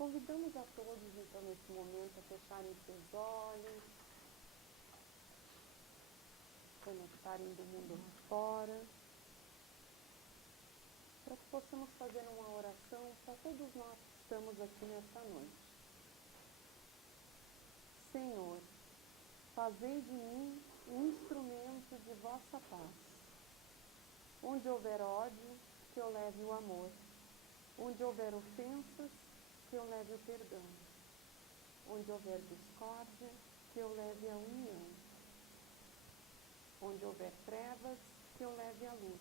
Convidamos a todos, então, nesse momento, a fecharem seus olhos, conectarem do mundo lá fora, para que possamos fazer uma oração para todos nós que estamos aqui nesta noite. Senhor, fazei de mim um instrumento de vossa paz. Onde houver ódio, que eu leve o amor. Onde houver ofensas, que eu leve o perdão. Onde houver discórdia, que eu leve a união. Onde houver trevas, que eu leve a luz.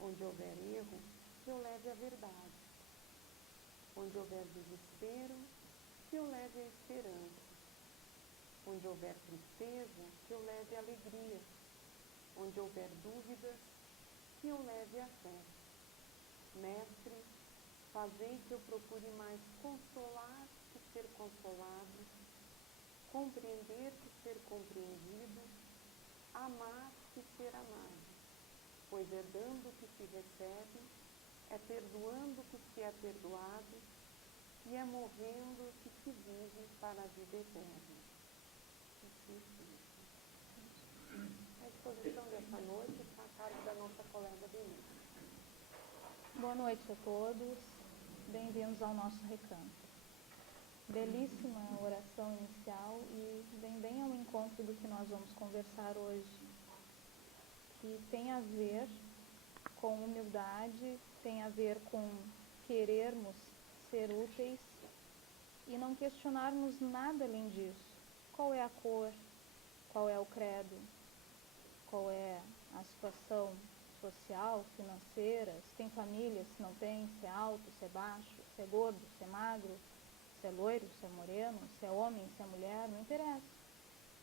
Onde houver erro, que eu leve a verdade. Onde houver desespero, que eu leve a esperança. Onde houver tristeza, que eu leve a alegria. Onde houver dúvidas, que eu leve a fé. Mestre, fazei que eu procure mais consolar que ser consolado, compreender que ser compreendido, amar que ser amado, pois é dando que se recebe, é perdoando que se é perdoado, e é morrendo que se vive para a vida eterna. Assim seja. A exposição desta noite está a cargo da nossa colega Denise. Boa noite a todos, bem-vindos ao nosso recanto. Belíssima oração inicial e vem bem ao encontro do que nós vamos conversar hoje, que tem a ver com humildade, tem a ver com querermos ser úteis e não questionarmos nada além disso. Qual é a cor? Qual é o credo? Qual é a situação social, financeira, se tem família, se não tem, se é alto, se é baixo, se é gordo, se é magro, se é loiro, se é moreno, se é homem, se é mulher, não interessa.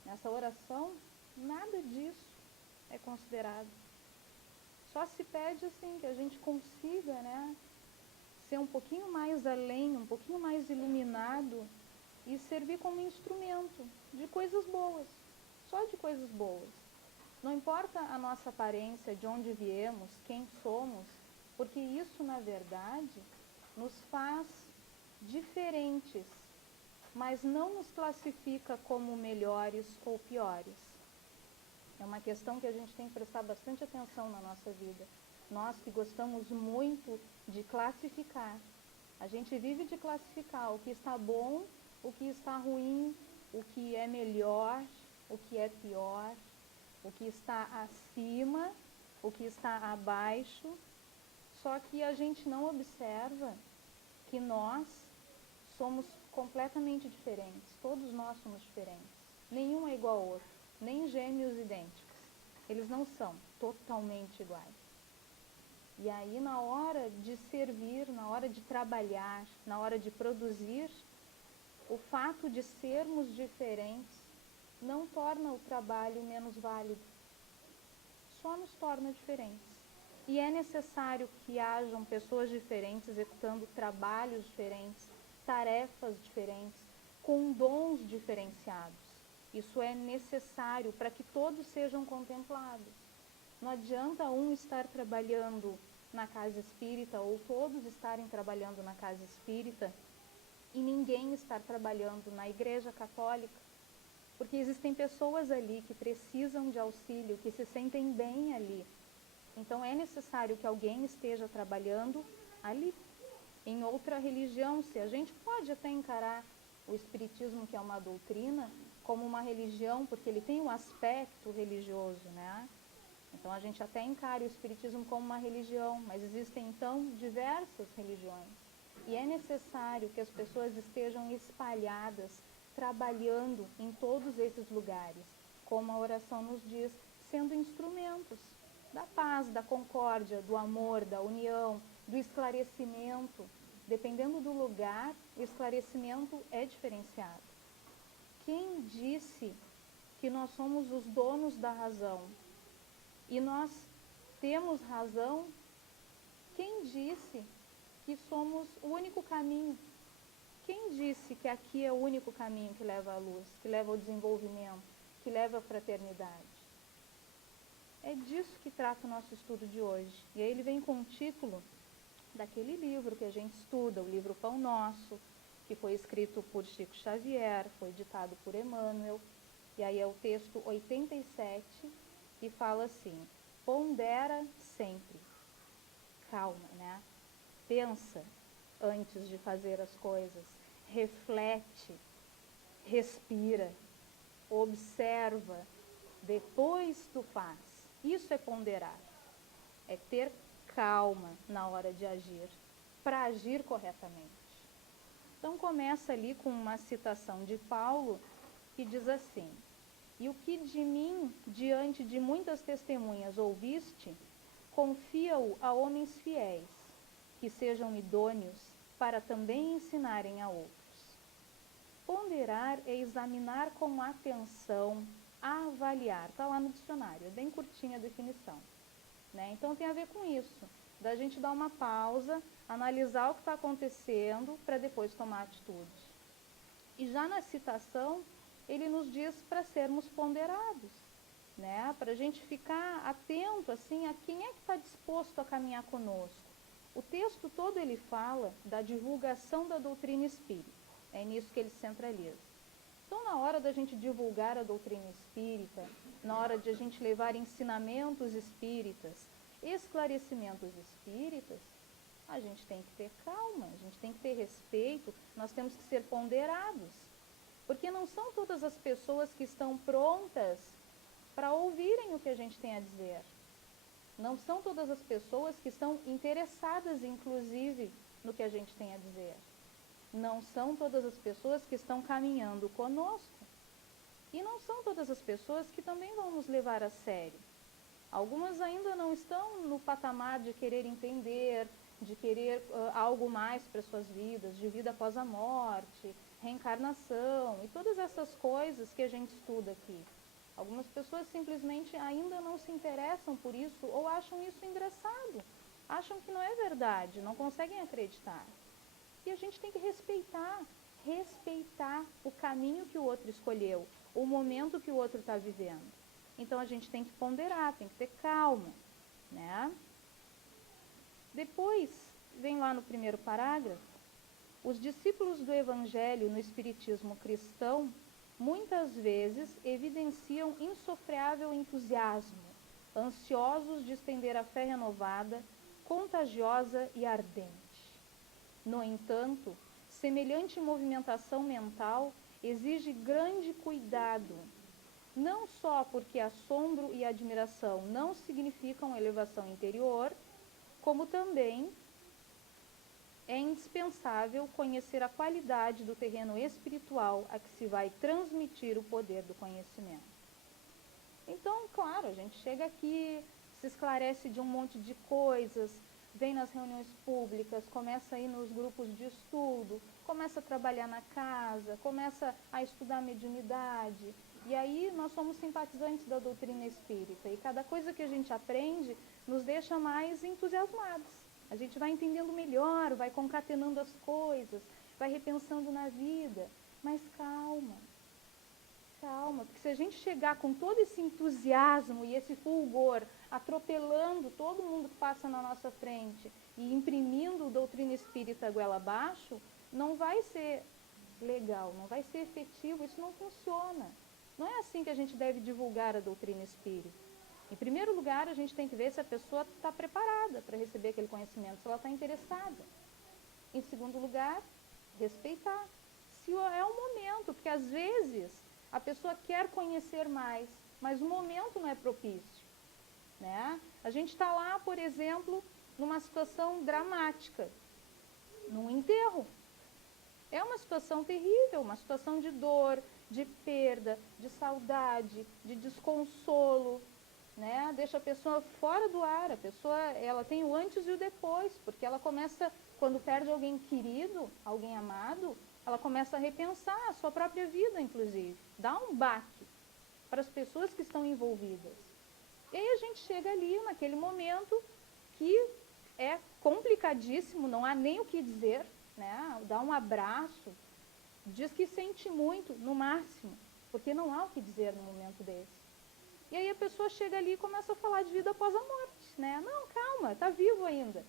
Nessa oração, nada disso é considerado. Só se pede assim que a gente consiga, ser um pouquinho mais além, um pouquinho mais iluminado e servir como instrumento de coisas boas, só de coisas boas. Não importa a nossa aparência, de onde viemos, quem somos, porque isso, na verdade, nos faz diferentes, mas não nos classifica como melhores ou piores. É uma questão que a gente tem que prestar bastante atenção na nossa vida. Nós que gostamos muito de classificar. A gente vive de classificar o que está bom, o que está ruim, o que é melhor, o que é pior, o que está acima, o que está abaixo, só que a gente não observa que nós somos completamente diferentes, todos nós somos diferentes, nenhum é igual ao outro, nem gêmeos idênticos, eles não são totalmente iguais. E aí na hora de servir, na hora de trabalhar, na hora de produzir, o fato de sermos diferentes não torna o trabalho menos válido, só nos torna diferentes. E é necessário que hajam pessoas diferentes, executando trabalhos diferentes, tarefas diferentes, com dons diferenciados. Isso é necessário para que todos sejam contemplados. Não adianta um estar trabalhando na casa espírita ou todos estarem trabalhando na casa espírita e ninguém estar trabalhando na igreja católica. Porque existem pessoas ali que precisam de auxílio, que se sentem bem ali. Então é necessário que alguém esteja trabalhando ali. Em outra religião, se a gente pode até encarar o espiritismo, que é uma doutrina, como uma religião, porque ele tem um aspecto religioso, Então a gente até encara o espiritismo como uma religião, mas existem então diversas religiões. E é necessário que as pessoas estejam espalhadas, trabalhando em todos esses lugares, como a oração nos diz, sendo instrumentos da paz, da concórdia, do amor, da união, do esclarecimento. Dependendo do lugar, o esclarecimento é diferenciado. Quem disse que nós somos os donos da razão? E nós temos razão? Quem disse que somos o único caminho? Quem disse que aqui é o único caminho que leva à luz, que leva ao desenvolvimento, que leva à fraternidade? É disso que trata o nosso estudo de hoje. E aí ele vem com um título daquele livro que a gente estuda, o livro Pão Nosso, que foi escrito por Chico Xavier, foi ditado por Emmanuel, e aí é o texto 87, que fala assim: pondera sempre, calma, né? Pensa antes de fazer as coisas, reflete, respira, observa, depois tu faz. Isso é ponderar, é ter calma na hora de agir, para agir corretamente. Então começa ali com uma citação de Paulo, que diz assim: e o que de mim, diante de muitas testemunhas ouviste, confia-o a homens fiéis, que sejam idôneos para também ensinarem a outros. Ponderar é examinar com atenção, avaliar. Está lá no dicionário, é bem curtinha a definição, né? Então tem a ver com isso, da gente dar uma pausa, analisar o que está acontecendo para depois tomar atitude. E já na citação, ele nos diz para sermos ponderados, né? Para a gente ficar atento assim, a quem é que está disposto a caminhar conosco. O texto todo ele fala da divulgação da doutrina espírita, é nisso que ele se centraliza. Então, na hora da gente divulgar a doutrina espírita, na hora de a gente levar ensinamentos espíritas, esclarecimentos espíritas, a gente tem que ter calma, a gente tem que ter respeito, nós temos que ser ponderados, porque não são todas as pessoas que estão prontas para ouvirem o que a gente tem a dizer. Não são todas as pessoas que estão interessadas, inclusive, no que a gente tem a dizer. Não são todas as pessoas que estão caminhando conosco. E não são todas as pessoas que também vão nos levar a sério. Algumas ainda não estão no patamar de querer entender, de querer algo mais para suas vidas, de vida após a morte, reencarnação e todas essas coisas que a gente estuda aqui. Algumas pessoas simplesmente ainda não se interessam por isso ou acham isso engraçado, acham que não é verdade, não conseguem acreditar. E a gente tem que respeitar o caminho que o outro escolheu, o momento que o outro está vivendo. Então a gente tem que ponderar, tem que ter calma, né? Depois, vem lá no primeiro parágrafo, os discípulos do Evangelho no Espiritismo cristão muitas vezes evidenciam insofreável entusiasmo, ansiosos de estender a fé renovada, contagiosa e ardente. No entanto, semelhante movimentação mental exige grande cuidado, não só porque assombro e admiração não significam elevação interior, como também é indispensável conhecer a qualidade do terreno espiritual a que se vai transmitir o poder do conhecimento. Então, claro, a gente chega aqui, se esclarece de um monte de coisas, vem nas reuniões públicas, começa a ir nos grupos de estudo, começa a trabalhar na casa, começa a estudar mediunidade. E aí nós somos simpatizantes da doutrina espírita. E cada coisa que a gente aprende nos deixa mais entusiasmados. A gente vai entendendo melhor, vai concatenando as coisas, vai repensando na vida. Mas calma, porque se a gente chegar com todo esse entusiasmo e esse fulgor, atropelando todo mundo que passa na nossa frente e imprimindo doutrina espírita goela abaixo, não vai ser legal, não vai ser efetivo, isso não funciona. Não é assim que a gente deve divulgar a doutrina espírita. Em primeiro lugar, a gente tem que ver se a pessoa está preparada para receber aquele conhecimento, se ela está interessada. Em segundo lugar, respeitar. Se é o momento, porque às vezes a pessoa quer conhecer mais, mas o momento não é propício, né? A gente está lá, por exemplo, numa situação dramática, num enterro. É uma situação terrível, uma situação de dor, de perda, de saudade, de desconsolo, né? Deixa a pessoa fora do ar, a pessoa ela tem o antes e o depois, porque ela começa, quando perde alguém querido, alguém amado, ela começa a repensar a sua própria vida, inclusive. Dá um baque para as pessoas que estão envolvidas. E aí a gente chega ali, naquele momento, que é complicadíssimo, não há nem o que dizer, né? Dá um abraço, diz que sente muito, no máximo, porque não há o que dizer no momento desse. E aí a pessoa chega ali e começa a falar de vida após a morte, né? Não, calma, está vivo ainda.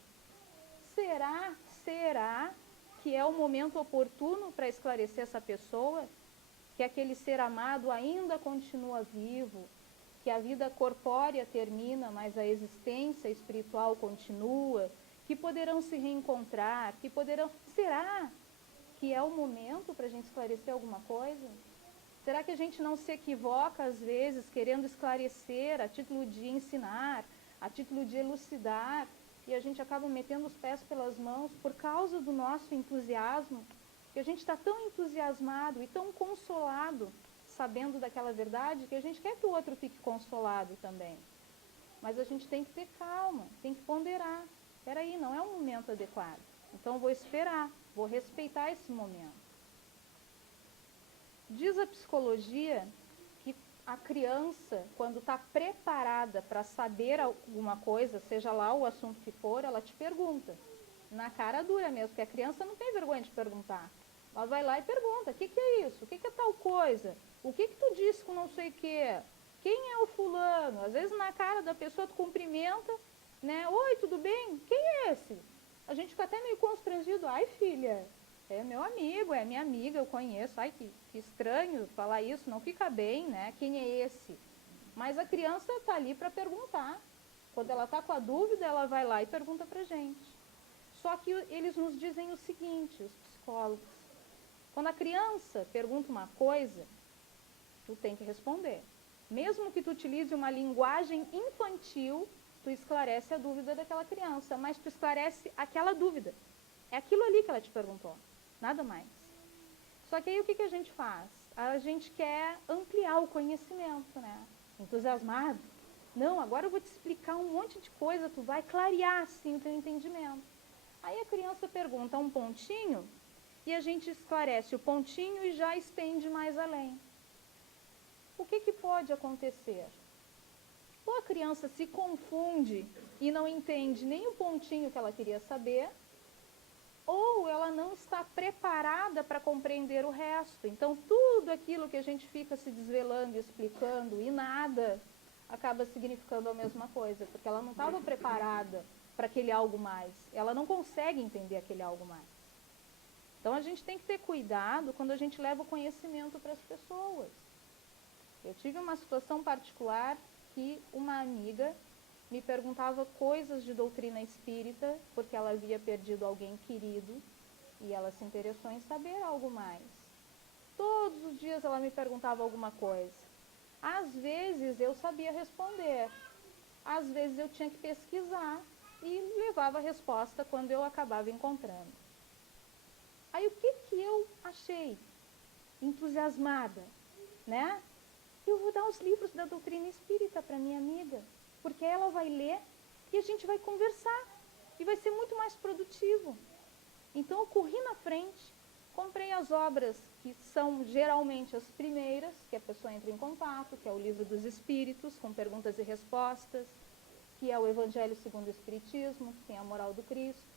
será que é o momento oportuno para esclarecer essa pessoa? Que aquele ser amado ainda continua vivo, que a vida corpórea termina, mas a existência espiritual continua, que poderão se reencontrar, que poderão... Será que é o momento para a gente esclarecer alguma coisa? Será que a gente não se equivoca, às vezes, querendo esclarecer a título de ensinar, a título de elucidar, e a gente acaba metendo os pés pelas mãos por causa do nosso entusiasmo, que a gente está tão entusiasmado e tão consolado, sabendo daquela verdade, que a gente quer que o outro fique consolado também. Mas a gente tem que ter calma, tem que ponderar. Espera aí, não é um momento adequado. Então, vou esperar, vou respeitar esse momento. Diz a psicologia que a criança, quando está preparada para saber alguma coisa, seja lá o assunto que for, ela te pergunta. Na cara dura mesmo, porque a criança não tem vergonha de perguntar. Ela vai lá e pergunta, o que é isso? O que é tal coisa? O que tu disse com não sei o quê? Quem é o fulano? Às vezes na cara da pessoa tu cumprimenta, né? Oi, tudo bem? Quem é esse? A gente fica até meio constrangido. Ai, filha, é meu amigo, é minha amiga, eu conheço. Ai, que estranho falar isso, não fica bem, né? Quem é esse? Mas a criança está ali para perguntar. Quando ela está com a dúvida, ela vai lá e pergunta para a gente. Só que eles nos dizem o seguinte, os psicólogos. Quando a criança pergunta uma coisa, tu tem que responder. Mesmo que tu utilize uma linguagem infantil, tu esclarece a dúvida daquela criança, mas tu esclarece aquela dúvida. É aquilo ali que ela te perguntou, nada mais. Só que aí o que a gente faz? A gente quer ampliar o conhecimento, né? Entusiasmado. Não, agora eu vou te explicar um monte de coisa, tu vai clarear assim o teu entendimento. Aí a criança pergunta um pontinho e a gente esclarece o pontinho e já estende mais além. O que pode acontecer? Ou a criança se confunde e não entende nem o pontinho que ela queria saber, ou ela não está preparada para compreender o resto. Então, tudo aquilo que a gente fica se desvelando e explicando e nada acaba significando a mesma coisa, porque ela não estava preparada para aquele algo mais. Ela não consegue entender aquele algo mais. Então, a gente tem que ter cuidado quando a gente leva o conhecimento para as pessoas. Eu tive uma situação particular que uma amiga me perguntava coisas de doutrina espírita, porque ela havia perdido alguém querido e ela se interessou em saber algo mais. Todos os dias ela me perguntava alguma coisa. Às vezes eu sabia responder, às vezes eu tinha que pesquisar e levava a resposta quando eu acabava encontrando. Aí o que eu achei? Entusiasmada, né? Eu vou dar os livros da doutrina espírita para minha amiga, porque ela vai ler e a gente vai conversar e vai ser muito mais produtivo. Então eu corri na frente, comprei as obras que são geralmente as primeiras, que a pessoa entra em contato, que é o Livro dos Espíritos, com perguntas e respostas, que é o Evangelho segundo o Espiritismo, que tem a moral do Cristo.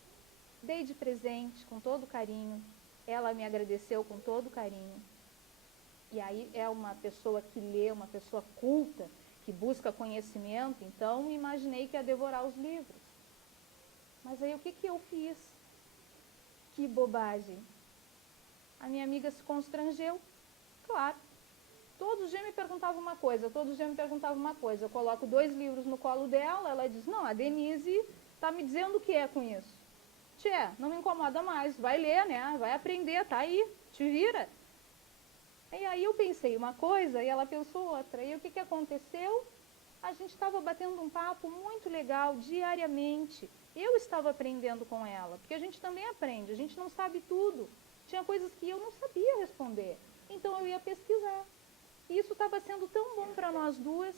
Dei de presente com todo carinho, ela me agradeceu com todo carinho. E aí é uma pessoa que lê, uma pessoa culta, que busca conhecimento, então imaginei que ia devorar os livros. Mas aí o que eu fiz? Que bobagem. A minha amiga se constrangeu, claro. Todos os dias me perguntava uma coisa, Eu coloco 2 livros no colo dela, ela diz, não, a Denise está me dizendo o que é com isso. Tchê, não me incomoda mais, vai ler, né? Vai aprender, tá aí, te vira. E aí eu pensei uma coisa e ela pensou outra. E o que aconteceu? A gente estava batendo um papo muito legal diariamente. Eu estava aprendendo com ela, porque a gente também aprende, a gente não sabe tudo. Tinha coisas que eu não sabia responder, então eu ia pesquisar. E isso estava sendo tão bom para nós duas.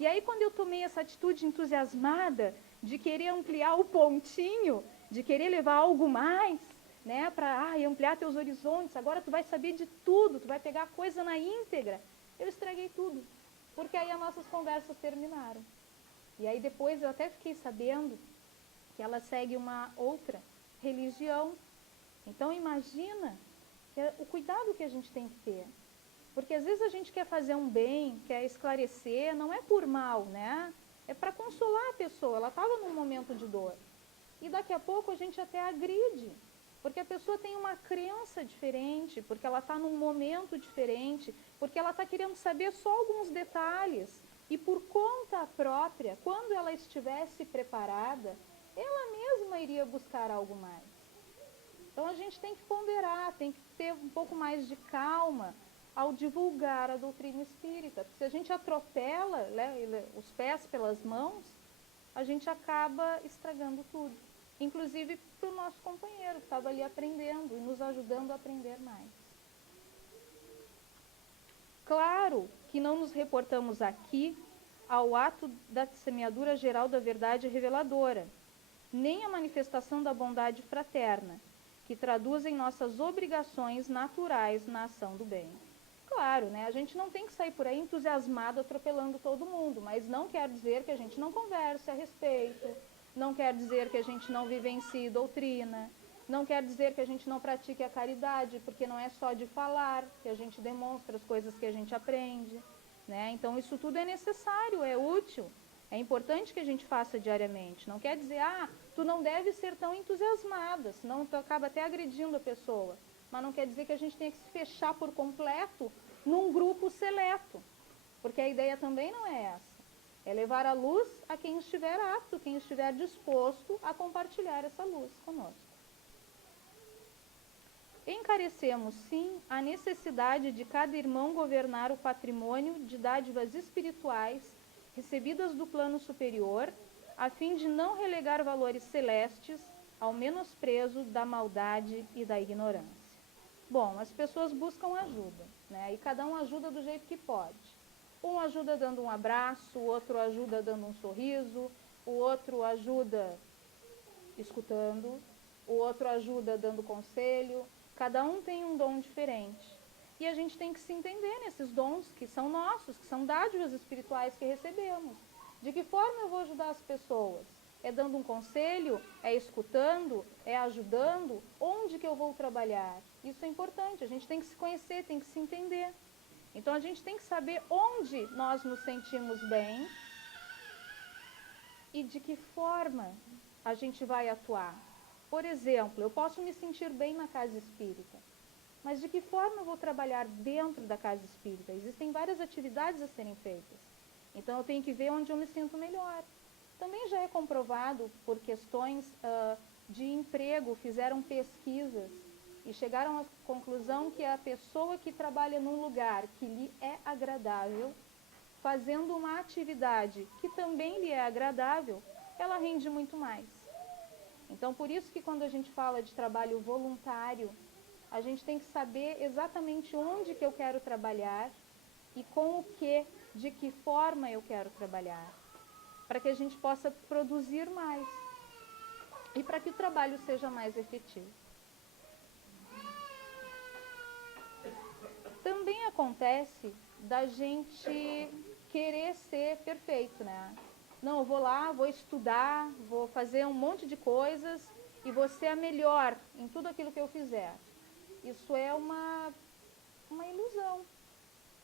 E aí quando eu tomei essa atitude entusiasmada de querer ampliar o pontinho, de querer levar algo mais, né, para ampliar teus horizontes, agora tu vai saber de tudo, tu vai pegar a coisa na íntegra. Eu estraguei tudo, porque aí as nossas conversas terminaram. E aí depois eu até fiquei sabendo que ela segue uma outra religião. Então imagina o cuidado que a gente tem que ter. Porque às vezes a gente quer fazer um bem, quer esclarecer, não é por mal, né? É para consolar a pessoa, ela estava num momento de dor. e daqui a pouco a gente até agride, porque a pessoa tem uma crença diferente, porque ela está num momento diferente, porque ela está querendo saber só alguns detalhes, e por conta própria, quando ela estivesse preparada, ela mesma iria buscar algo mais. Então a gente tem que ponderar, tem que ter um pouco mais de calma ao divulgar a doutrina espírita. Porque se a gente atropela, né, os pés pelas mãos, a gente acaba estragando tudo. Inclusive para o nosso companheiro que estava ali aprendendo e nos ajudando a aprender mais. Claro que não nos reportamos aqui ao ato da semeadura geral da verdade reveladora, nem à manifestação da bondade fraterna, que traduzem nossas obrigações naturais na ação do bem. Claro, né, a gente não tem que sair por aí entusiasmado, atropelando todo mundo, mas não quer dizer que a gente não converse a respeito, não quer dizer que a gente não vivencie doutrina, não quer dizer que a gente não pratique a caridade, porque não é só de falar que a gente demonstra as coisas que a gente aprende, né? Então isso tudo é necessário, é útil, é importante que a gente faça diariamente. Não quer dizer, tu não deve ser tão entusiasmada, senão tu acaba até agredindo a pessoa. Mas não quer dizer que a gente tenha que se fechar por completo num grupo seleto, porque a ideia também não é essa. É levar a luz a quem estiver apto, quem estiver disposto a compartilhar essa luz conosco. Encarecemos, sim, a necessidade de cada irmão governar o patrimônio de dádivas espirituais recebidas do plano superior, a fim de não relegar valores celestes ao menosprezo da maldade e da ignorância. Bom, as pessoas buscam ajuda, né? E cada um ajuda do jeito que pode. Um ajuda dando um abraço, o outro ajuda dando um sorriso, o outro ajuda escutando, o outro ajuda dando conselho. Cada um tem um dom diferente. E a gente tem que se entender nesses dons que são nossos, que são dádivas espirituais que recebemos. De que forma eu vou ajudar as pessoas? É dando um conselho? É escutando? É ajudando? Onde que eu vou trabalhar? Isso é importante, a gente tem que se conhecer, tem que se entender. Então a gente tem que saber onde nós nos sentimos bem e de que forma a gente vai atuar. Por exemplo, eu posso me sentir bem na casa espírita, mas de que forma eu vou trabalhar dentro da casa espírita? Existem várias atividades a serem feitas. Então eu tenho que ver onde eu me sinto melhor. Também já é comprovado por questões de emprego, fizeram pesquisas e chegaram à conclusão que a pessoa que trabalha num lugar que lhe é agradável, fazendo uma atividade que também lhe é agradável, ela rende muito mais. Então, por isso que quando a gente fala de trabalho voluntário, a gente tem que saber exatamente onde que eu quero trabalhar e com o que, de que forma eu quero trabalhar, para que a gente possa produzir mais e para que o trabalho seja mais efetivo. Também acontece da gente querer ser perfeito, né? Não, eu vou lá, vou estudar, vou fazer um monte de coisas e vou ser a melhor em tudo aquilo que eu fizer. Isso é uma ilusão,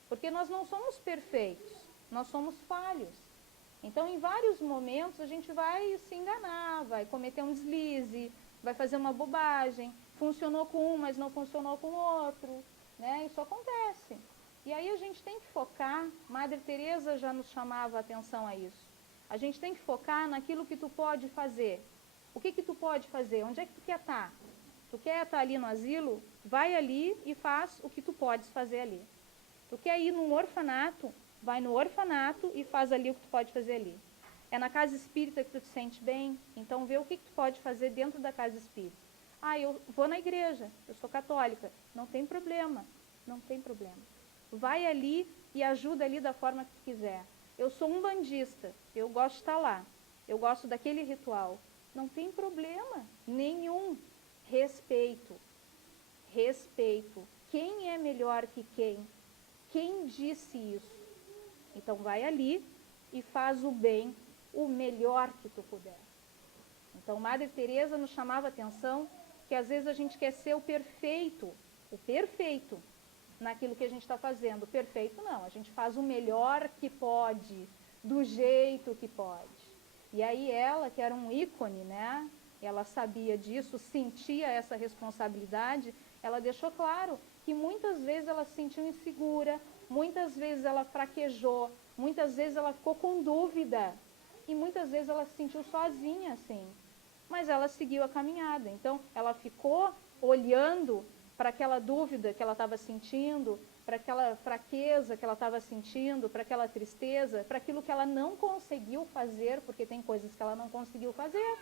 porque nós não somos perfeitos, nós somos falhos. Então, em vários momentos, a gente vai se enganar, vai cometer um deslize, vai fazer uma bobagem, funcionou com um, mas não funcionou com o outro, né? Isso acontece. E aí a gente tem que focar, Madre Teresa já nos chamava a atenção a isso. A gente tem que focar naquilo que tu pode fazer. O que tu pode fazer? Onde é que tu quer estar? Tu quer estar ali no asilo? Vai ali e faz o que tu podes fazer ali. Tu quer ir num orfanato? Vai no orfanato e faz ali o que tu pode fazer ali. É na casa espírita que tu te sente bem? Então vê o que tu pode fazer dentro da casa espírita. Eu vou na igreja, eu sou católica. Não tem problema, não tem problema. Vai ali e ajuda ali da forma que tu quiser. Eu sou um bandista, eu gosto de estar lá, eu gosto daquele ritual. Não tem problema nenhum. Respeito. Respeito. Quem é melhor que quem? Quem disse isso? Então vai ali e faz o bem, o melhor que tu puder. Então Madre Teresa nos chamava a atenção que às vezes a gente quer ser o perfeito naquilo que a gente está fazendo. Perfeito não, a gente faz o melhor que pode, do jeito que pode. E aí ela, que era um ícone, né, ela sabia disso, sentia essa responsabilidade, ela deixou claro que muitas vezes ela se sentiu insegura, muitas vezes ela fraquejou, muitas vezes ela ficou com dúvida e muitas vezes ela se sentiu sozinha, assim. Mas ela seguiu a caminhada. Então, ela ficou olhando para aquela dúvida que ela estava sentindo, para aquela fraqueza que ela estava sentindo, para aquela tristeza, para aquilo que ela não conseguiu fazer, porque tem coisas que ela não conseguiu fazer.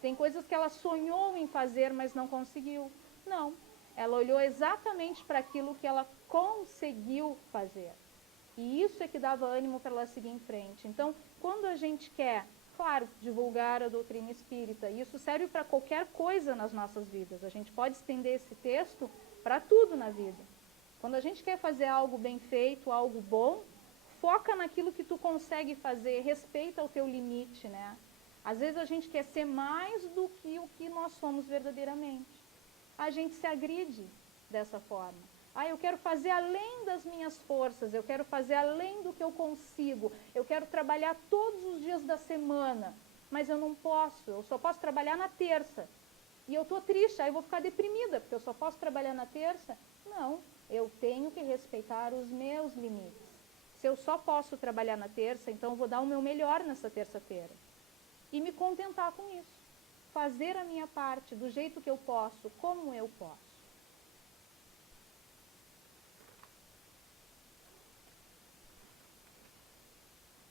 Tem coisas que ela sonhou em fazer, mas não conseguiu. Não. Ela olhou exatamente para aquilo que ela conseguiu fazer. E isso é que dava ânimo para ela seguir em frente. Então, quando a gente quer, claro, divulgar a doutrina espírita, isso serve para qualquer coisa nas nossas vidas. A gente pode estender esse texto para tudo na vida. Quando a gente quer fazer algo bem feito, algo bom, foca naquilo que tu consegue fazer, respeita o teu limite, né? Às vezes a gente quer ser mais do que o que nós somos verdadeiramente. A gente se agride dessa forma. Eu quero fazer além das minhas forças, eu quero fazer além do que eu consigo, eu quero trabalhar todos os dias da semana, mas eu não posso, eu só posso trabalhar na terça. E eu estou triste, aí eu vou ficar deprimida, porque eu só posso trabalhar na terça. Não, eu tenho que respeitar os meus limites. Se eu só posso trabalhar na terça, então eu vou dar o meu melhor nessa terça-feira. E me contentar com isso. Fazer a minha parte do jeito que eu posso, como eu posso.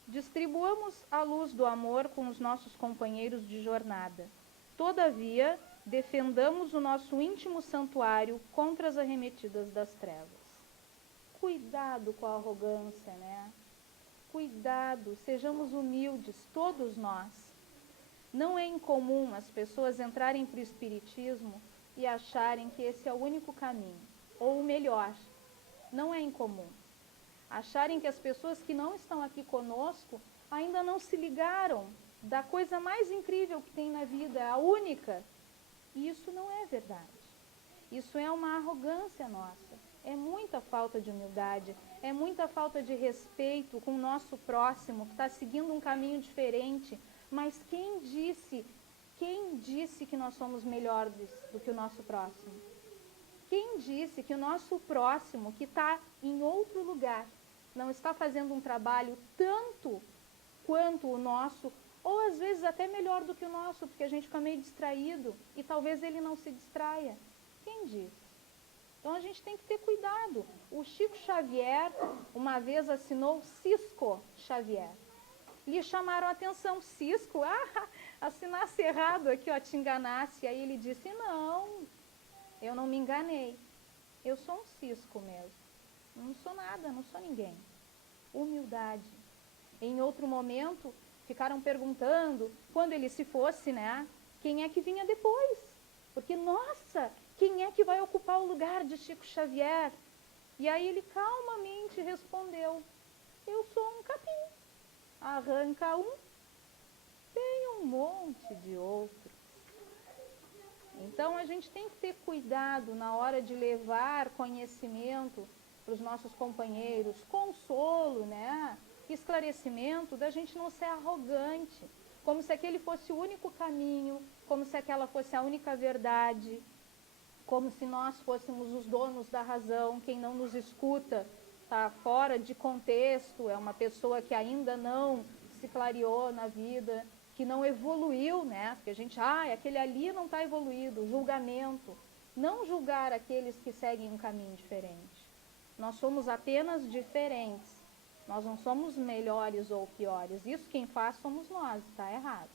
Distribuamos a luz do amor com os nossos companheiros de jornada. Todavia, defendamos o nosso íntimo santuário contra as arremetidas das trevas. Cuidado com a arrogância, né? Cuidado, sejamos humildes, todos nós. Não é incomum as pessoas entrarem para o espiritismo e acharem que esse é o único caminho, ou o melhor. Não é incomum. Acharem que as pessoas que não estão aqui conosco ainda não se ligaram da coisa mais incrível que tem na vida, a única. E isso não é verdade. Isso é uma arrogância nossa. É muita falta de humildade, é muita falta de respeito com o nosso próximo, que está seguindo um caminho diferente. Mas quem disse que nós somos melhores do que o nosso próximo? Quem disse que o nosso próximo, que está em outro lugar, não está fazendo um trabalho tanto quanto o nosso, ou às vezes até melhor do que o nosso, porque a gente fica meio distraído e talvez ele não se distraia? Quem disse? Então a gente tem que ter cuidado. O Chico Xavier uma vez assinou Cisco Xavier. Lhe chamaram a atenção, Cisco, assinasse errado aqui, te enganasse. Aí ele disse, não, eu não me enganei. Eu sou um Cisco mesmo. Não sou nada, não sou ninguém. Humildade. Em outro momento, ficaram perguntando, quando ele se fosse, né, quem é que vinha depois? Porque, nossa, quem é que vai ocupar o lugar de Chico Xavier? E aí ele calmamente respondeu, eu sou um capim. Arranca um, tem um monte de outros. Então a gente tem que ter cuidado na hora de levar conhecimento para os nossos companheiros, consolo, né? Esclarecimento, da gente não ser arrogante, como se aquele fosse o único caminho, como se aquela fosse a única verdade, como se nós fôssemos os donos da razão. Quem não nos escuta está fora de contexto, é uma pessoa que ainda não se clareou na vida, que não evoluiu, né? Porque a gente, aquele ali não está evoluído, julgamento. Não julgar aqueles que seguem um caminho diferente. Nós somos apenas diferentes. Nós não somos melhores ou piores. Isso quem faz somos nós, está errado.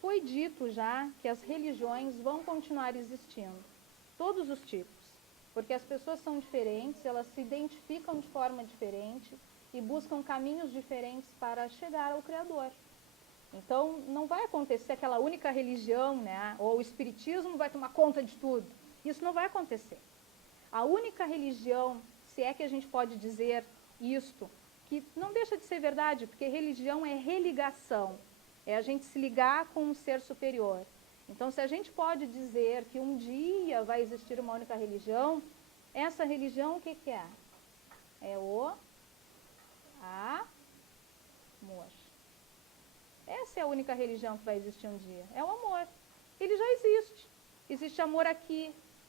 Foi dito já que as religiões vão continuar existindo, todos os tipos, porque as pessoas são diferentes, elas se identificam de forma diferente e buscam caminhos diferentes para chegar ao Criador. Então, não vai acontecer aquela única religião, né? Ou o espiritismo vai tomar conta de tudo. Isso não vai acontecer. A única religião, se é que a gente pode dizer isto, que não deixa de ser verdade, porque religião é religação. É a gente se ligar com um ser superior. Então, se a gente pode dizer que um dia vai existir uma única religião, essa religião o que é? É o amor. Essa ser a única religião que vai existir um dia. É o amor. Ele já existe. Existe amor aqui,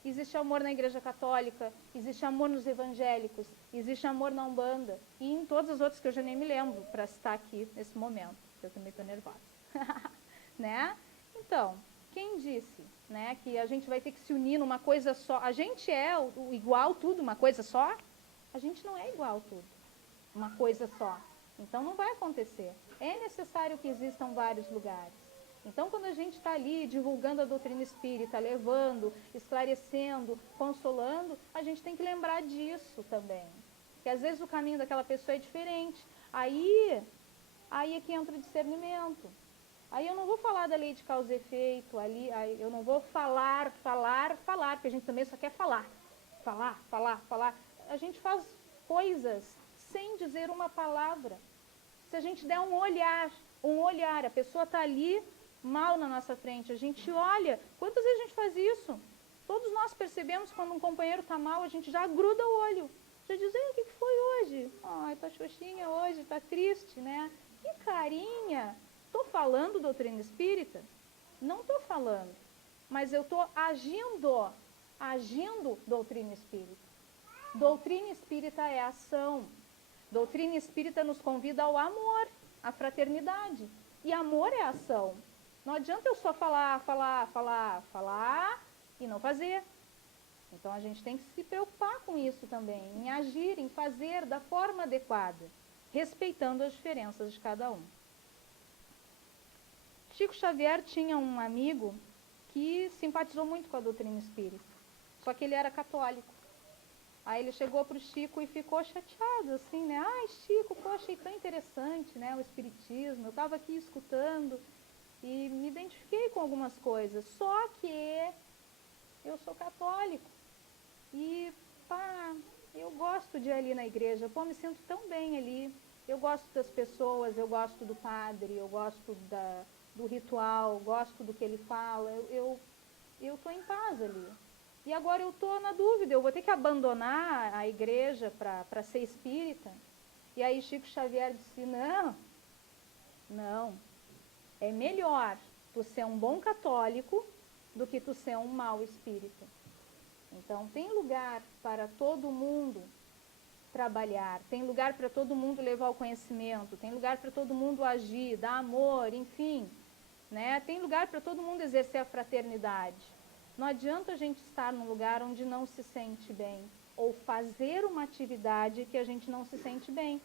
existe amor na Igreja Católica, existe amor nos evangélicos, existe amor na Umbanda e em todas as outras que eu já nem me lembro para citar aqui nesse momento, eu também estou nervosa. Né? Então, quem disse, né, que a gente vai ter que se unir numa coisa só? A gente é o igual tudo, uma coisa só? A gente não é igual tudo, uma coisa só. Então não vai acontecer. É necessário que existam vários lugares. Então, quando a gente está ali divulgando a doutrina espírita, levando, esclarecendo, consolando, a gente tem que lembrar disso também. Que às vezes o caminho daquela pessoa é diferente. Aí é que entra o discernimento. Aí eu não vou falar da lei de causa e efeito, aí eu não vou falar, porque a gente também só quer falar. Falar. A gente faz coisas sem dizer uma palavra. Se a gente der um olhar, a pessoa está ali mal na nossa frente, a gente olha. Quantas vezes a gente faz isso? Todos nós percebemos quando um companheiro está mal, a gente já gruda o olho. Já diz, o que foi hoje? Ai, tá xoxinha hoje, tá triste, né? Que carinha. Estou falando doutrina espírita? Não estou falando. Mas eu estou agindo doutrina espírita. Doutrina espírita é ação. Doutrina espírita nos convida ao amor, à fraternidade. E amor é ação. Não adianta eu só falar e não fazer. Então a gente tem que se preocupar com isso também, em agir, em fazer da forma adequada, respeitando as diferenças de cada um. Chico Xavier tinha um amigo que simpatizou muito com a doutrina espírita, só que ele era católico. Aí ele chegou para o Chico e ficou chateado, assim, né? Ai, Chico, pô, achei tão interessante, né, o espiritismo, eu estava aqui escutando e me identifiquei com algumas coisas, só que eu sou católico e, eu gosto de ir ali na igreja, me sinto tão bem ali, eu gosto das pessoas, eu gosto do padre, eu gosto do ritual, gosto do que ele fala, eu estou em paz ali. E agora eu estou na dúvida, eu vou ter que abandonar a igreja para ser espírita? E aí Chico Xavier disse, não, é melhor tu ser um bom católico do que tu ser um mau espírita. Então tem lugar para todo mundo trabalhar, tem lugar para todo mundo levar o conhecimento, tem lugar para todo mundo agir, dar amor, enfim, né? Tem lugar para todo mundo exercer a fraternidade. Não adianta a gente estar num lugar onde não se sente bem, ou fazer uma atividade que a gente não se sente bem,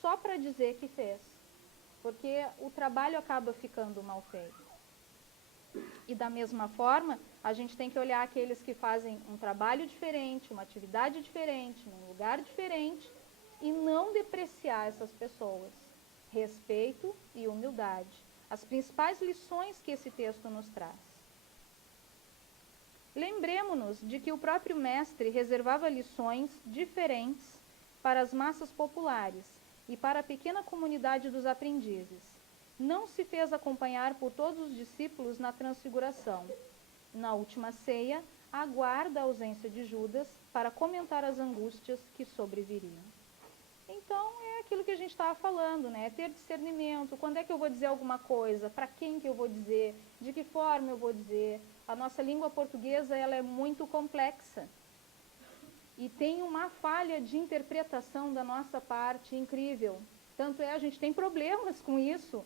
só para dizer que fez. Porque o trabalho acaba ficando mal feito. E da mesma forma, a gente tem que olhar aqueles que fazem um trabalho diferente, uma atividade diferente, num lugar diferente, e não depreciar essas pessoas. Respeito e humildade. As principais lições que esse texto nos traz. Lembremos-nos de que o próprio mestre reservava lições diferentes para as massas populares e para a pequena comunidade dos aprendizes. Não se fez acompanhar por todos os discípulos na transfiguração. Na última ceia, aguarda a ausência de Judas para comentar as angústias que sobreviriam. Então, é aquilo que a gente estava falando, né? Ter discernimento, quando é que eu vou dizer alguma coisa, para quem que eu vou dizer, de que forma eu vou dizer. A nossa língua portuguesa, ela é muito complexa. E tem uma falha de interpretação da nossa parte incrível. Tanto é, a gente tem problemas com isso.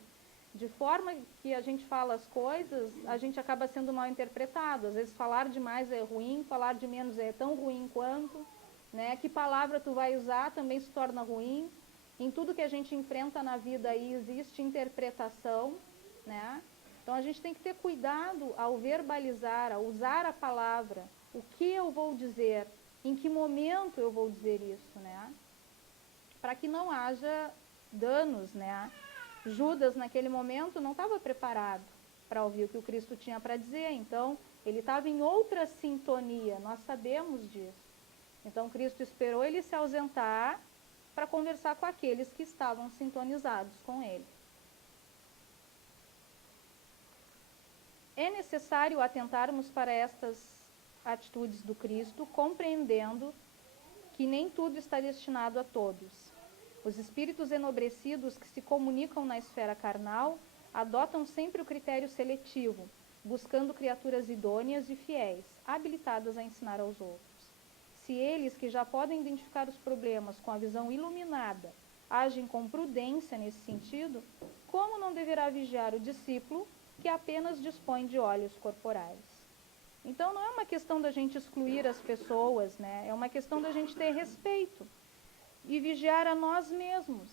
De forma que a gente fala as coisas, a gente acaba sendo mal interpretado. Às vezes falar demais é ruim, falar de menos é tão ruim quanto, né? Que palavra tu vai usar também se torna ruim. Em tudo que a gente enfrenta na vida aí existe interpretação, né? Então a gente tem que ter cuidado ao verbalizar, ao usar a palavra, o que eu vou dizer, em que momento eu vou dizer isso, né? Para que não haja danos, né? Judas, naquele momento, não estava preparado para ouvir o que o Cristo tinha para dizer, então ele estava em outra sintonia, nós sabemos disso. Então Cristo esperou ele se ausentar para conversar com aqueles que estavam sintonizados com ele. É necessário atentarmos para estas atitudes do Cristo, compreendendo que nem tudo está destinado a todos. Os espíritos enobrecidos que se comunicam na esfera carnal adotam sempre o critério seletivo, buscando criaturas idôneas e fiéis, habilitadas a ensinar aos outros. Se eles, que já podem identificar os problemas com a visão iluminada, agem com prudência nesse sentido, como não deverá vigiar o discípulo que apenas dispõe de olhos corporais? Então, não é uma questão da gente excluir as pessoas, né? É uma questão da gente ter respeito e vigiar a nós mesmos.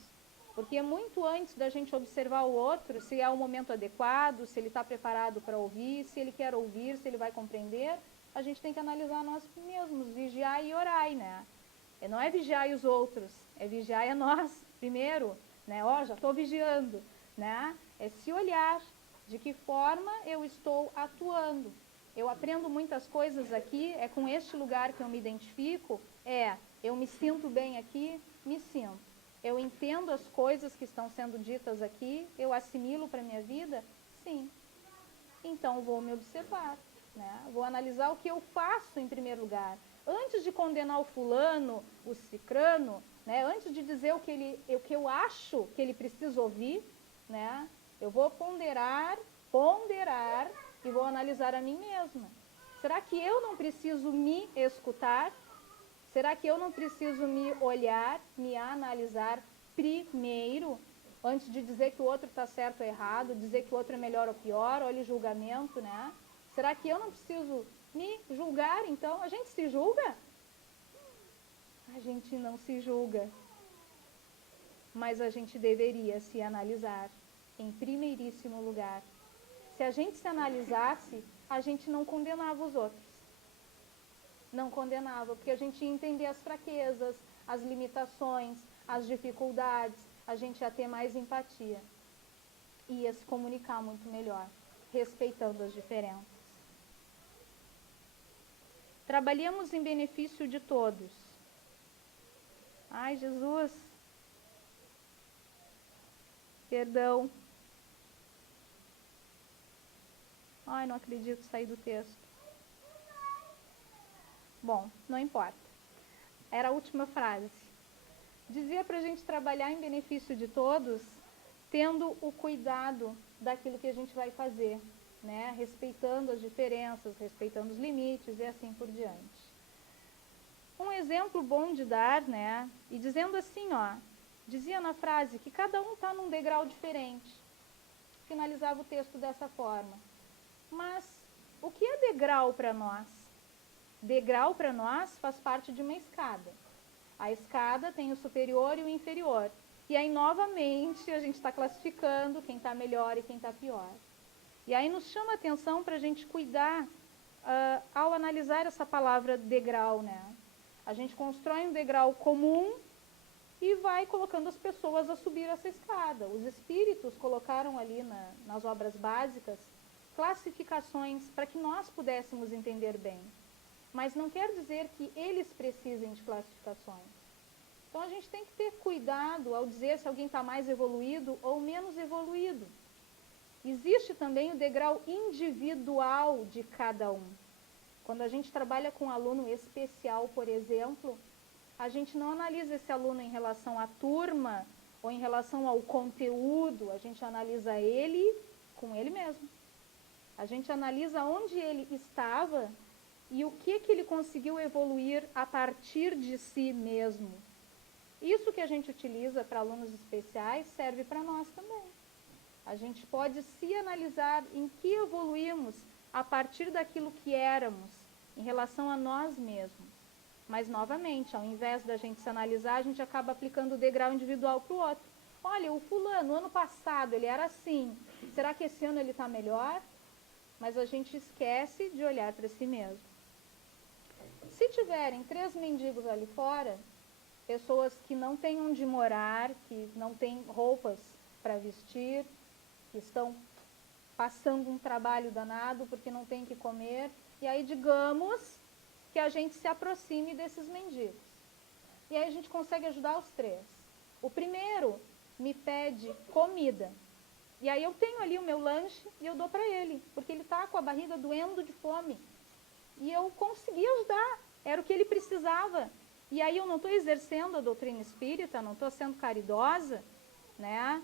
Porque muito antes da gente observar o outro, se é o momento adequado, se ele está preparado para ouvir, se ele quer ouvir, se ele vai compreender, a gente tem que analisar nós mesmos, vigiar e orar, né? Não é vigiar os outros, é vigiar a nós primeiro, né? Já estou vigiando, né? É se olhar de que forma eu estou atuando. Eu aprendo muitas coisas aqui, é com este lugar que eu me identifico, eu me sinto bem aqui, me sinto. Eu entendo as coisas que estão sendo ditas aqui, eu assimilo para a minha vida? Sim. Então, vou me observar, né? Vou analisar o que eu faço em primeiro lugar. Antes de condenar o fulano, o cicrano, né? Antes de dizer o que eu acho que ele precisa ouvir, né? Eu vou ponderar e vou analisar a mim mesma. Será que eu não preciso me escutar? Será que eu não preciso me olhar, me analisar primeiro, antes de dizer que o outro está certo ou errado, dizer que o outro é melhor ou pior, olha o julgamento, né? Será que eu não preciso me julgar, então? A gente se julga? A gente não se julga. Mas a gente deveria se analisar em primeiríssimo lugar. Se a gente se analisasse, a gente não condenava os outros. Não condenava, porque a gente ia entender as fraquezas, as limitações, as dificuldades, a gente ia ter mais empatia. Ia se comunicar muito melhor, respeitando as diferenças. Trabalhamos em benefício de todos. Ai, Jesus. Perdão. Ai, não acredito sair do texto. Bom, não importa. Era a última frase. Dizia para a gente trabalhar em benefício de todos, tendo o cuidado daquilo que a gente vai fazer, né? Respeitando as diferenças, respeitando os limites e assim por diante. Um exemplo bom de dar, né? E dizendo assim, dizia na frase que cada um está num degrau diferente. Finalizava o texto dessa forma. Mas o que é degrau para nós? Degrau para nós faz parte de uma escada. A escada tem o superior e o inferior. E aí, novamente, a gente está classificando quem está melhor e quem está pior. E aí nos chama a atenção para a gente cuidar ao analisar essa palavra degrau, né? A gente constrói um degrau comum e vai colocando as pessoas a subir essa escada. Os espíritos colocaram ali nas obras básicas classificações para que nós pudéssemos entender bem. Mas não quer dizer que eles precisem de classificações. Então a gente tem que ter cuidado ao dizer se alguém está mais evoluído ou menos evoluído. Existe também o degrau individual de cada um. Quando a gente trabalha com um aluno especial, por exemplo, a gente não analisa esse aluno em relação à turma ou em relação ao conteúdo, a gente analisa ele com ele mesmo. A gente analisa onde ele estava e o que ele conseguiu evoluir a partir de si mesmo. Isso que a gente utiliza para alunos especiais serve para nós também. A gente pode se analisar em que evoluímos a partir daquilo que éramos em relação a nós mesmos. Mas, novamente, ao invés da gente se analisar, a gente acaba aplicando o degrau individual para o outro. Olha, o fulano, ano passado, ele era assim. Será que esse ano ele está melhor? Mas a gente esquece de olhar para si mesmo. Se tiverem 3 mendigos ali fora, pessoas que não têm onde morar, que não têm roupas para vestir, que estão passando um trabalho danado porque não tem que comer, e aí digamos que a gente se aproxime desses mendigos. E aí a gente consegue ajudar os 3. O primeiro me pede comida. E aí eu tenho ali o meu lanche e eu dou para ele, porque ele está com a barriga doendo de fome. E eu consegui ajudar, era o que ele precisava. E aí eu não estou exercendo a doutrina espírita, não estou sendo caridosa, né?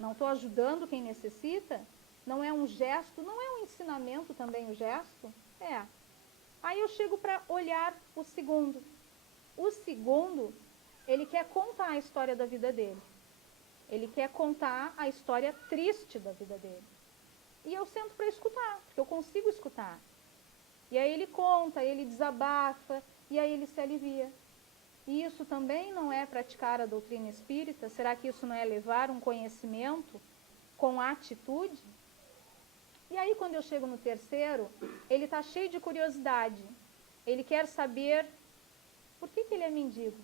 Não estou ajudando quem necessita? Não é um gesto? Não é um ensinamento também o gesto? É. Aí eu chego para olhar o segundo. O segundo, ele quer contar a história da vida dele. Ele quer contar a história triste da vida dele. E eu sento para escutar, porque eu consigo escutar. E aí ele conta, ele desabafa, e aí ele se alivia. E isso também não é praticar a doutrina espírita? Será que isso não é levar um conhecimento com atitude? E aí quando eu chego no terceiro, ele está cheio de curiosidade. Ele quer saber por que ele é mendigo.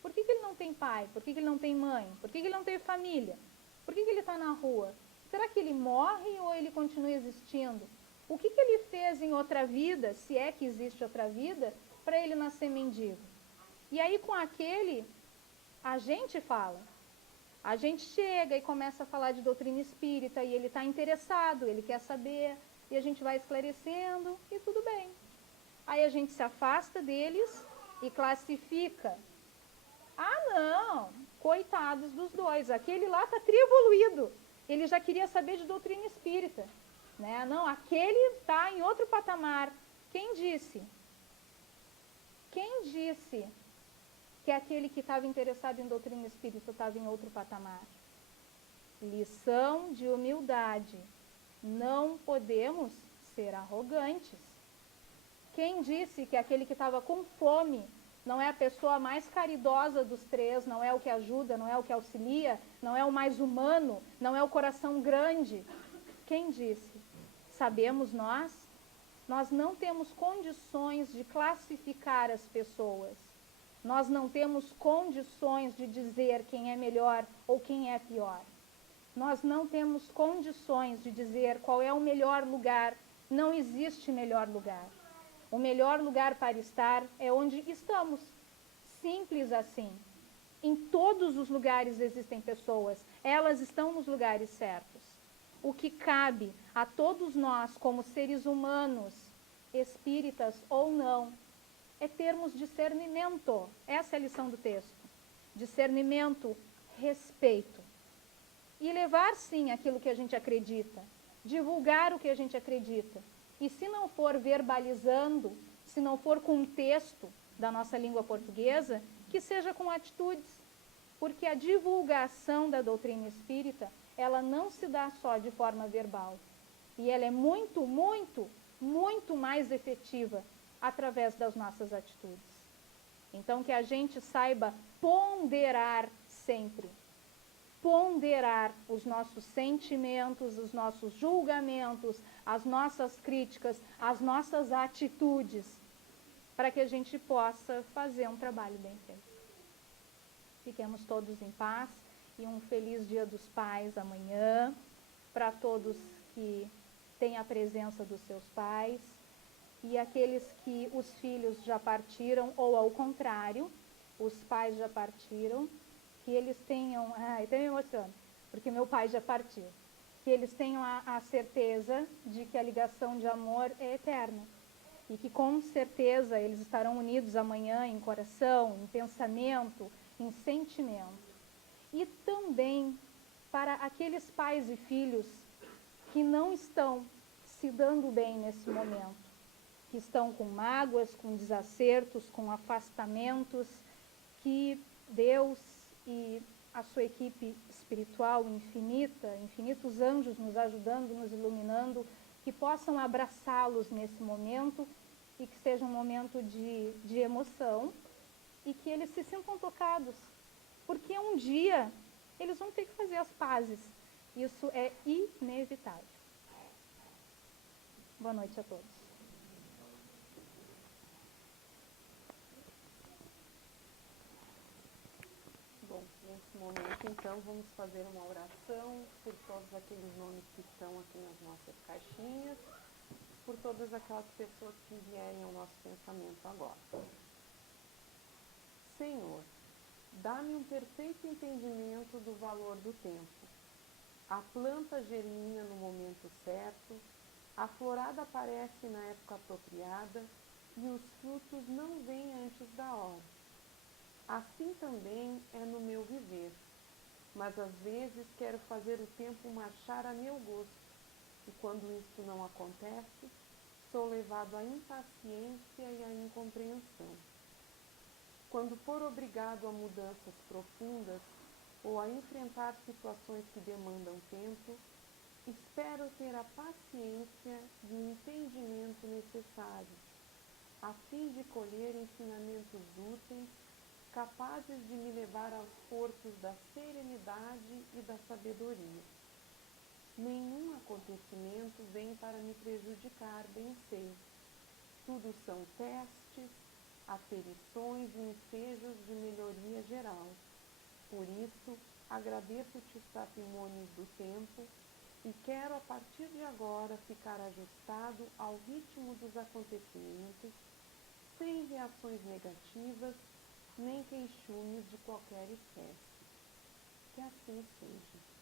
Por que ele não tem pai? Por que ele não tem mãe? Por que ele não tem família? Por que ele está na rua? Será que ele morre ou ele continua existindo? O que ele fez em outra vida, se é que existe outra vida, para ele nascer mendigo? E aí com aquele, a gente fala. A gente chega e começa a falar de doutrina espírita e ele está interessado, ele quer saber, e a gente vai esclarecendo e tudo bem. Aí a gente se afasta deles e classifica. Ah, não, coitados dos dois, aquele lá está tri-evoluído, ele já queria saber de doutrina espírita. Né? Não, aquele está em outro patamar. Quem disse? Quem disse que aquele que estava interessado em doutrina espírita estava em outro patamar? Lição de humildade. Não podemos ser arrogantes. Quem disse que aquele que estava com fome não é a pessoa mais caridosa dos três, não é o que ajuda, não é o que auxilia, não é o mais humano, não é o coração grande? Quem disse? Sabemos nós? Nós não temos condições de classificar as pessoas. Nós não temos condições de dizer quem é melhor ou quem é pior. Nós não temos condições de dizer qual é o melhor lugar. Não existe melhor lugar. O melhor lugar para estar é onde estamos. Simples assim. Em todos os lugares existem pessoas. Elas estão nos lugares certos. O que cabe a todos nós, como seres humanos, espíritas ou não, é termos discernimento. Essa é a lição do texto. Discernimento, respeito. E levar, sim, aquilo que a gente acredita. Divulgar o que a gente acredita. E se não for verbalizando, se não for com texto da nossa língua portuguesa, que seja com atitudes. Porque a divulgação da doutrina espírita, ela não se dá só de forma verbal. E ela é muito, muito, muito mais efetiva através das nossas atitudes. Então, que a gente saiba ponderar sempre. Ponderar os nossos sentimentos, os nossos julgamentos, as nossas críticas, as nossas atitudes, para que a gente possa fazer um trabalho bem feito. Fiquemos todos em paz e um feliz Dia dos Pais amanhã, para todos que têm a presença dos seus pais e aqueles que os filhos já partiram, ou ao contrário, os pais já partiram, que eles tenham, até me emociono, porque meu pai já partiu, que eles tenham a certeza de que a ligação de amor é eterna e que com certeza eles estarão unidos amanhã em coração, em pensamento, em sentimento. E também para aqueles pais e filhos que não estão se dando bem nesse momento, que estão com mágoas, com desacertos, com afastamentos, que Deus e a sua equipe espiritual infinita, infinitos anjos nos ajudando, nos iluminando, que possam abraçá-los nesse momento e que seja um momento de emoção e que eles se sintam tocados, porque um dia eles vão ter que fazer as pazes. Isso é inevitável. Boa noite a todos. Bom, nesse momento, então, vamos fazer uma oração por todos aqueles nomes que estão aqui nas nossas caixinhas, por todas aquelas pessoas que vierem ao nosso pensamento agora. Senhor, dá-me um perfeito entendimento do valor do tempo. A planta germina no momento certo, a florada aparece na época apropriada e os frutos não vêm antes da hora. Assim também é no meu viver, mas às vezes quero fazer o tempo marchar a meu gosto, e quando isto não acontece, sou levado à impaciência e à incompreensão. Quando for obrigado a mudanças profundas ou a enfrentar situações que demandam tempo, espero ter a paciência e o entendimento necessários, a fim de colher ensinamentos úteis, capazes de me levar aos portos da serenidade e da sabedoria. Nenhum acontecimento vem para me prejudicar, bem sei. Tudo são testes, aferições e ensejos de melhoria geral. Por isso, agradeço-te os patrimônios do tempo e quero, a partir de agora, ficar ajustado ao ritmo dos acontecimentos, sem reações negativas, nem queixumes de qualquer espécie. Que assim seja.